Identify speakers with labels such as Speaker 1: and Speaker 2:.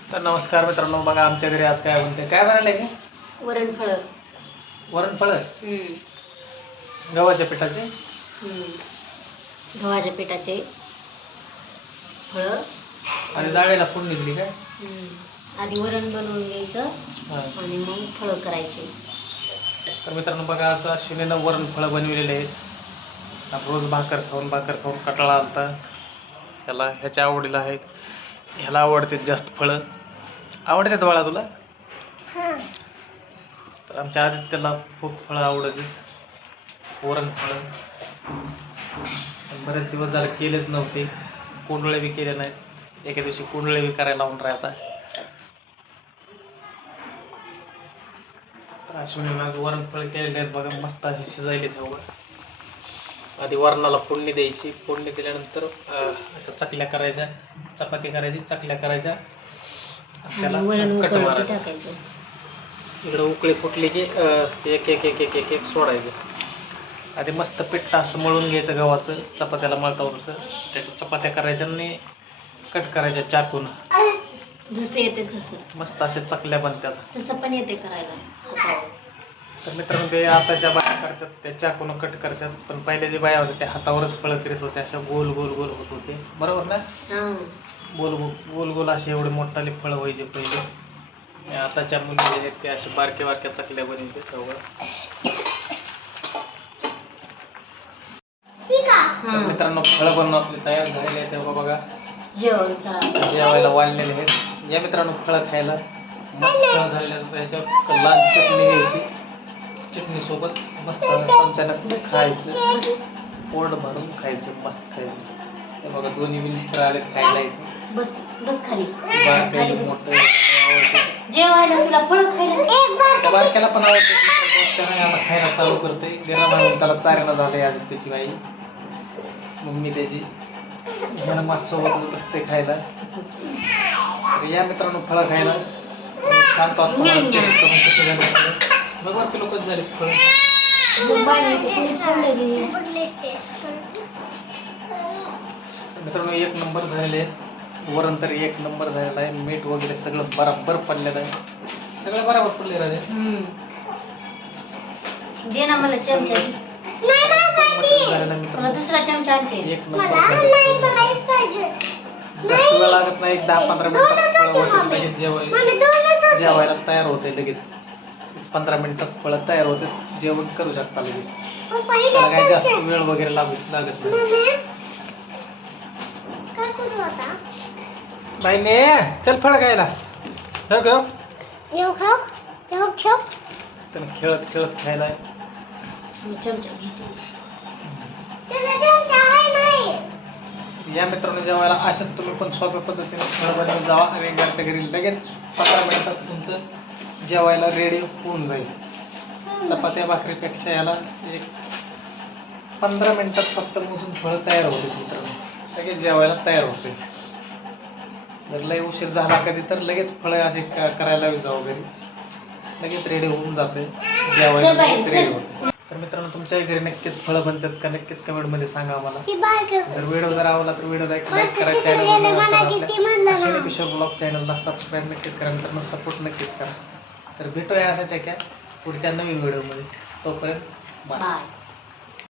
Speaker 1: तर नमस्कार मित्रांनो, बघा आमच्या घरी आज काय बनते, काय बनायला की
Speaker 2: वरणफळ.
Speaker 1: वरणफळ गव्हाच्या पिठाचे.
Speaker 2: गव्हाच्या पिठाचे फळ.
Speaker 1: आणि डाळीला फोडणी दिली काय.
Speaker 2: आधी वरण बनवून घ्यायचं आणि मग फळ करायचे.
Speaker 1: तर मित्रांनो बघा, आज अश्विनीनं वरणफळ बनविलेले आहेत. रोज भाकर खाऊन कटाळा आलता त्याला. ह्याच्या आवडीला आहेत, ह्याला आवडतात जास्त फळं. आवडतात बाळा तुला? तर आमच्या आदित्यला खूप फळं आवडत, वरणफळं. बरेच दिवस झाले केलेच नव्हते, कोंडळे बी केले नाहीत. एका दिवशी कोंडळे बी करायला लावून राहता. तर अश्विनीनं आज वरणफळ केलेले आहेत बघा, मस्त असे शिजायले त्यावर. आधी वरणाला फोडणी द्यायची, फोडणी दिल्यानंतर अशा चकल्या करायच्या, चपाती करायची, चकल्या करायच्या, त्याला कट मारायचं. इकडं उकळी फुटली की एक एक एक एक एक एक सोडायचं. आधी मस्त पिठ्ठ असं मळून घ्यायचं गव्हाचं, चपात्याला मळता तसं. त्याच्या चपात्या करायच्या आणि कट करायच्या चाकून.
Speaker 2: जसं येते तसं
Speaker 1: मस्त अशा चकल्या बनतात.
Speaker 2: तसं पण येते करायला.
Speaker 1: तर मित्रांनो, ते आताच्या बाया करतात त्या चाकून कट करतात, पण पहिले जे बाया होत्या त्या हातावरच फळं करीत होत्या. अशा गोल गोल गोल होत होते, बरोबर ना. गोल गोल गोल असे एवढे मोठाले फळं व्हायचे पहिले. आताच्या मुली जे आहेत ते असे बारक्या बारक्या चकल्या बनवते सगळं. मित्रांनो, फळं बनवून आपले तयार झालेले आहेत तेव्हा बघा, जेवायला वाढलेले आहेत. या मित्रांनो फळं खायला. मस्त फळं झालेले आहेत. त्याच्यावर लाल चटणी घ्यायची, चटणी सोबत मस्त चमच्यानं खायचं, पोट भरून खायचं, मस्त खायचं. हे बघा दोन्ही मिनिट आले खायला येते.
Speaker 2: बस बस खाली.
Speaker 1: मोठं
Speaker 2: जेवायला तुला फळ खायला
Speaker 1: बारक्याला पण आवडते. आता खायला चालू करते. गरम आहे त्याला चारणं झालंय आज त्याची बाई, मम्मी त्याची. ह्यानं माझ्यासोबत बसते खायला. तर या मित्रांनो फळं खायला. सांगतो असतो बरोबर किलो कसं झाले फळ. मित्रांनो एक नंबर झालेले आहे. वरण तर एक नंबर झालेलं आहे. मीठ वगैरे सगळं बराबर पडलेलं आहे, सगळं बराबर पडले राहते.
Speaker 2: दे ना मला चमचा. दुसरा चमचा आणते.
Speaker 1: एक नंबर जास्त वेळ लागत नाही, 10-15 मिनिटात जेवायला तयार होते. लगेच 15 मिनिटात फळं तयार होते, जेवण करू शकता लगेच. काही जास्त वेळ वगैरे लागत नाही. बाईने चल फळ खायला. खेळत खेळत खायला. या मित्रांनो जेवायला अशाच तुम्ही पण सोप्या पद्धतीने फळ बनवून जावा आणि घरच्या घरी लगेच 15 मिनिटात तुमचं जेवायला रेडी होऊन जाईल. चपात्या भाकरीपेक्षा याला एक 15 मिनिटात फक्त मोजून फळ तयार होते मित्रांनो. लगेच जेवायला तयार होते. जर लय उशीर झाला कधी तर लगेच फळं असे करायला जाऊ घरी, लगेच रेडी होऊन जाते, जेवायला लगेच रेडी होते. तर मित्रांनो तुमच्याही घरी नक्कीच फळं बनतात का, नक्कीच कमेंटमध्ये सांगा आम्हाला. जर व्हिडिओ जर आवडला तर व्हिडिओला लाईक करा, चॅनल किशोर ब्लॉग चॅनलला सबस्क्राईब नक्कीच करा मित्रांनो, सपोर्ट नक्कीच करा. तर भेटूया असाच एका पुढच्या नवीन व्हिडिओमध्ये. तोपर्यंत बाय.